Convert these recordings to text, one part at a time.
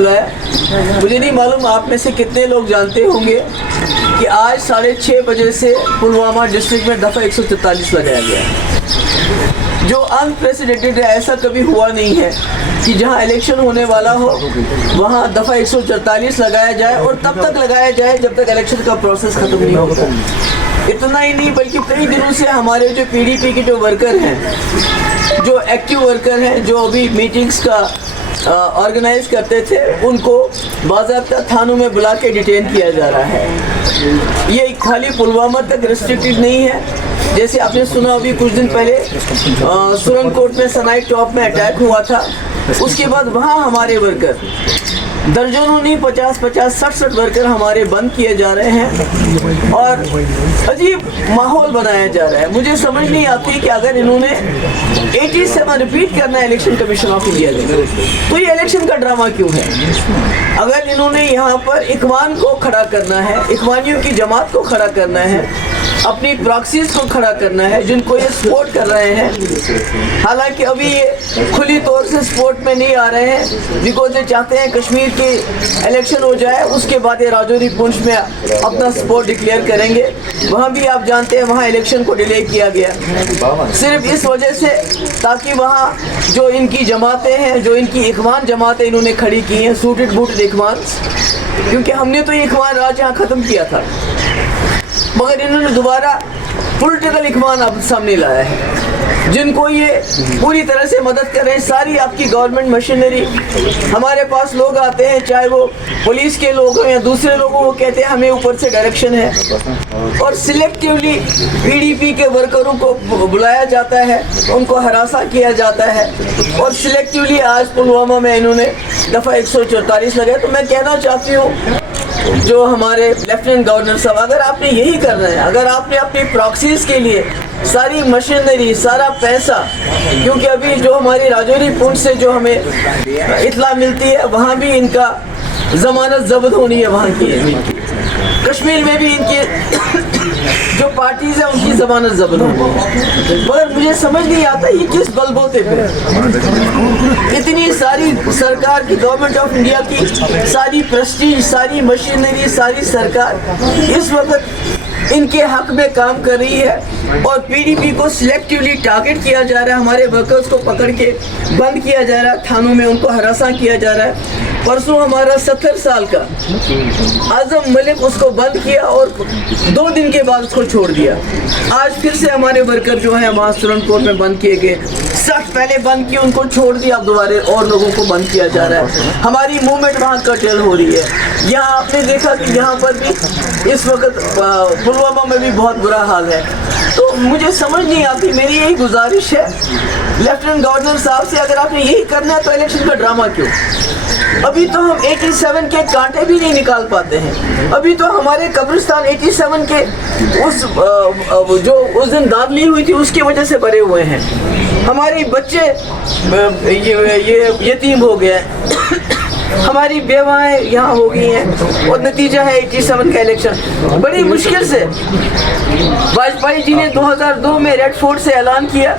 बुलाया। मुझे नहीं मालूम आप में से कितने लोग जानते होंगे कि आज 6:30 बजे से पुलवामा डिस्ट्रिक्ट में दफ़ा 143 लगाया गया है, जो अनप्रेसिडेंटेड है। ऐसा कभी हुआ नहीं है कि जहां इलेक्शन होने वाला हो वहां दफ़ा 144 लगाया जाए और तब तक लगाया जाए जब तक इलेक्शन का प्रोसेस ख़त्म नहीं होता। इतना ही नहीं बल्कि कई दिनों से हमारे जो PDP के जो वर्कर हैं, जो एक्टिव वर्कर हैं, जो अभी मीटिंग्स का ऑर्गेनाइज करते थे, उनको बाज़ाब्ता थानों में बुला के डिटेन किया जा रहा है। ये खाली पुलवामा तक रिस्ट्रिक्टेड नहीं है। जैसे आपने सुना अभी कुछ दिन पहले सुरन कोट में सनाई टॉप में अटैक हुआ था, उसके बाद वहाँ हमारे वर्कर दर्जनों नहीं 50-50 60 वर्कर हमारे बंद किए जा रहे हैं और अजीब माहौल बनाया जा रहा है। मुझे समझ नहीं आती कि अगर इन्होंने 87 रिपीट करना है इलेक्शन कमीशन ऑफ इंडिया में, तो ये इलेक्शन का ड्रामा क्यों है? अगर इन्होंने यहाँ पर इखवान को खड़ा करना है, इखवानियों की जमात को खड़ा करना है, अपनी प्रॉक्सीज को खड़ा करना है जिनको ये सपोर्ट कर रहे हैं, हालांकि अभी ये खुली तौर से सपोर्ट में नहीं आ रहे हैं बिकॉज ये चाहते हैं कश्मीर के इलेक्शन हो जाए, उसके बाद ये राजौरी पुंछ में अपना सपोर्ट डिक्लेयर करेंगे। वहाँ भी आप जानते हैं वहाँ इलेक्शन को डिले किया गया सिर्फ इस वजह से ताकि वहाँ जो इनकी जमातें हैं, जो इनकी इखवान जमातें इन्होंने खड़ी की हैं, सूटेड बूटेड इखवान, क्योंकि हमने तो ये इखवान राज यहाँ ख़त्म किया था, मगर इन्होंने दोबारा पॉलिटिकल इखवान अब सामने लाया है जिनको ये पूरी तरह से मदद कर रहे हैं। सारी आपकी गवर्नमेंट मशीनरी, हमारे पास लोग आते हैं, चाहे वो पुलिस के लोग हों या दूसरे लोग हों, वो कहते हैं हमें ऊपर से डायरेक्शन है और सिलेक्टिवली PDP के वर्करों को बुलाया जाता है, उनको हरासा किया जाता है और सिलेक्टिवली आज पुलवामा में इन्होंने दफ़ा 144 लगाया। तो मैं कहना चाहती हूँ जो हमारे लेफ्टिनेंट गवर्नर साहब, अगर आपने यही करना है, अगर आपने अपनी प्रॉक्सीज के लिए सारी मशीनरी, सारा पैसा, क्योंकि अभी जो हमारी राजौरी पुंछ से जो हमें इत्तला मिलती है वहाँ भी इनका ज़मानत ज़ब्त होनी है, वहाँ की कश्मीर में भी इनकी जो पार्टीज हैं उनकी ज़मानत ज़ब्त होनी है। मगर मुझे समझ नहीं आता ये किस बलबूते पे इतनी सारी सरकार की, गवर्नमेंट ऑफ इंडिया की सारी प्रेस्टीज, सारी मशीनरी, सारी सरकार इस वक्त इनके हक में काम कर रही है और PDP को सिलेक्टिवली टारगेट किया जा रहा है, हमारे वर्कर्स को पकड़ के बंद किया जा रहा है, थानों में उनको हरासा किया जा रहा है। परसों हमारा 70 साल का आजम मलिक, उसको बंद किया और 2 दिन के बाद उसको छोड़ दिया। आज फिर से हमारे वर्कर जो हैं वहाँ सुरन कोट में बंद किए गए, 60 पहले बंद किए, उनको छोड़ दिया, अब दोबारा और लोगों को बंद किया जा रहा है। हमारी मूवमेंट वहाँ कर्टेल हो रही है। यहाँ आपने देखा कि यहाँ पर भी इस वक्त पुलवामा में भी बहुत बुरा हाल है। तो मुझे समझ नहीं आती, मेरी यही गुजारिश है लेफ्टिनेंट गवर्नर साहब से, अगर आपने यही करना है तो इलेक्शन का ड्रामा क्यों? अभी तो हम 87 के कांटे भी नहीं निकाल पाते हैं। अभी तो हमारे कब्रिस्तान 87 के जो उस दिन दादली हुई थी उसकी वजह से भरे हुए हैं। हमारे बच्चे ये यतीम हो गए, हमारी बेवाएं यहाँ हो गई हैं और नतीजा है 87 का इलेक्शन। बड़ी मुश्किल से वाजपेयी जी ने 2002 में रेड फोर्ट से ऐलान किया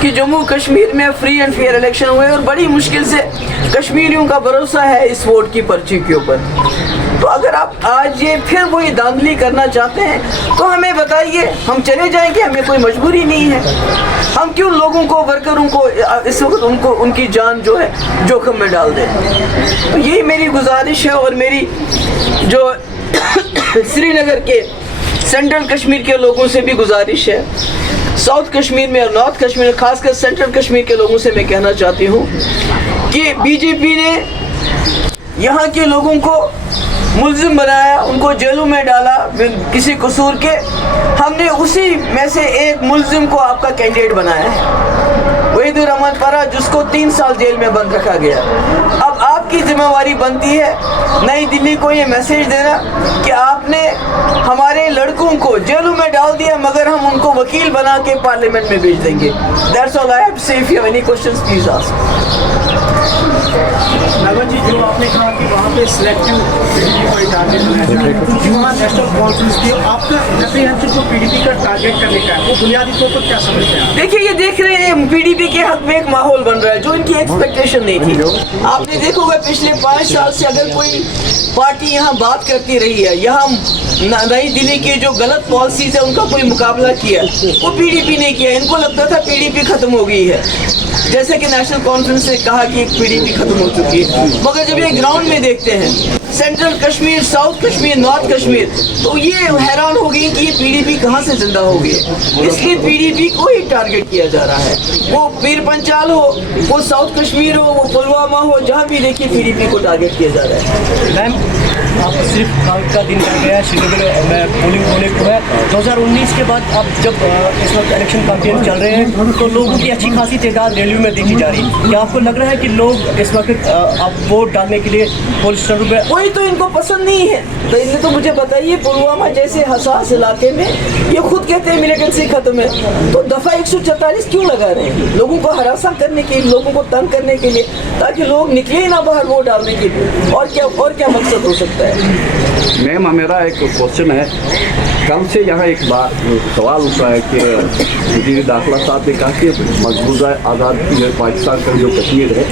कि जम्मू कश्मीर में फ्री एंड फेयर इलेक्शन हुए और बड़ी मुश्किल से कश्मीरियों का भरोसा है इस वोट की पर्ची के ऊपर। तो अगर आप आज ये फिर वही धांधली करना चाहते हैं तो हमें बताइए, हम चले जाएंगे, हमें कोई मजबूरी नहीं है। हम क्यों लोगों को, वर्करों को इस वक्त उनको उनकी जान जो है जोखिम में डाल दें? तो यही मेरी गुजारिश है और मेरी जो श्रीनगर के सेंट्रल कश्मीर के लोगों से भी गुजारिश है, साउथ कश्मीर में और नॉर्थ कश्मीर, खासकर सेंट्रल कश्मीर के लोगों से मैं कहना चाहती हूँ कि BJP ने यहाँ के लोगों को मुल्जिम बनाया, उनको जेलों में डाला किसी कसूर के। हमने उसी में से एक मुल्जिम को आपका कैंडिडेट बनाया है, वहीदुर रहमान पारा, जिसको 3 साल जेल में बंद रखा गया। अब आपकी जिम्मेवारी बनती है नई दिल्ली को ये मैसेज देना कि आपने हमारे लड़कों को जेलों में डाल दिया मगर हम उनको वकील बना के पार्लियामेंट में भेज देंगे। That's all I have to say. If you have any questions, please ask. नागर जी, जो आपने कहा कि वहाँ पे सिलेक्टिव पीडीपी को टारगेट बनाया जा रहा है, वहाँ नेशनल कॉन्फ्रेंस की आपका एप्रीहेंशन को पीडीपी का टारगेट करने का है, वो बुनियादी तौर पर क्या समझते हैं? देखिए, ये देख रहे हैं पीडीपी के हक में एक माहौल बन रहा है जो इनकी एक्सपेक्टेशन नहीं थी। आपने देखा होगा पिछले 5 साल से अगर कोई पार्टी यहाँ बात करती रही है, यहाँ नई दिल्ली की जो गलत पॉलिसीज है उनका कोई मुकाबला किया, वो पीडीपी ने किया। इनको लगता था पीडीपी खत्म हो गई है, जैसे कि नेशनल कॉन्फ्रेंस ने कहा कि पीडीपी खत्म हो चुकी है। मगर जब ये ग्राउंड में देखते हैं central Kashmir, south Kashmir, north Kashmir, तो ये हैरान हो गई कि ये पीडीपी कहाँ से जिंदा हो गई। इसलिए पीडीपी को ही टारगेट किया जा रहा है, वो पीर पंचाल हो, वो साउथ कश्मीर हो, वो पुलवामा हो, जहाँ भी देखिए पीडीपी को टारगेट किया जा रहा है। मैम, आप सिर्फ कल का दिन रह गया है श्रीनगर में पोलिंग होने को है। 2019 के बाद अब जब इस वक्त इलेक्शन कैंपेन चल रहे हैं तो लोगों की अच्छी खासी तादाद रैलियों में देखी जा रही है। क्या आपको लग रहा है कि लोग इस वक्त अब वोट डालने के लिए पुलिस स्टेशन में? वही तो इनको पसंद नहीं है। तो इन्हें तो मुझे बताइए, पुलवामा जैसे हसास इलाके में ये खुद कहते हैं मिलिटेंसी खत्म है, तो दफा 144 क्यों लगा रहे हैं? लोगों को हरासा करने के लिए, लोगों को तंग करने के लिए, ताकि लोग निकले ही ना बाहर वोट डालने के लिए। और क्या मकसद हो सकता है? मैम, मेरा एक क्वेश्चन है। कल से यहाँ एक बात सवाल उठ रहा है कि वज़ीर दाखिला साहब ने कहा कि मकबूजा आज़ाद पाकिस्तान का जो कश्मीर है,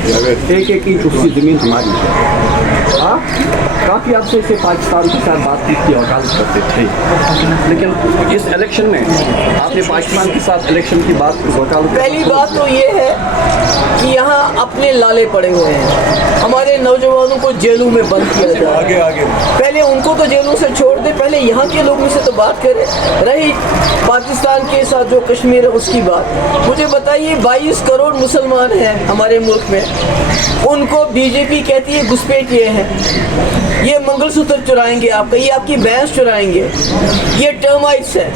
एक इंच उसकी ज़मीन हमारी है। हाँ, काफ़ी अरसे से पाकिस्तान के साथ बातचीत की वकालत करते थे, लेकिन इस इलेक्शन में आपने पाकिस्तान के साथ इलेक्शन की बात वकालत। पहली बात तो ये है कि यहाँ अपने लाले पड़े हुए हैं, हमारे नौजवानों को जेलों में बंद किया जाए। आगे पहले उनको तो जेलों से छोड़ दे, पहले यहाँ के लोगों से तो बात करें। रही पाकिस्तान के साथ जो कश्मीर है उसकी बात, मुझे बताइए 22 करोड़ मुसलमान हैं हमारे मुल्क में, उनको बीजेपी कहती है घुसपैठिए हैं, ये मंगलसूत्र चुराएंगे आपका, ये आपकी भैंस चुराएंगे, ये टर्माइट्स है।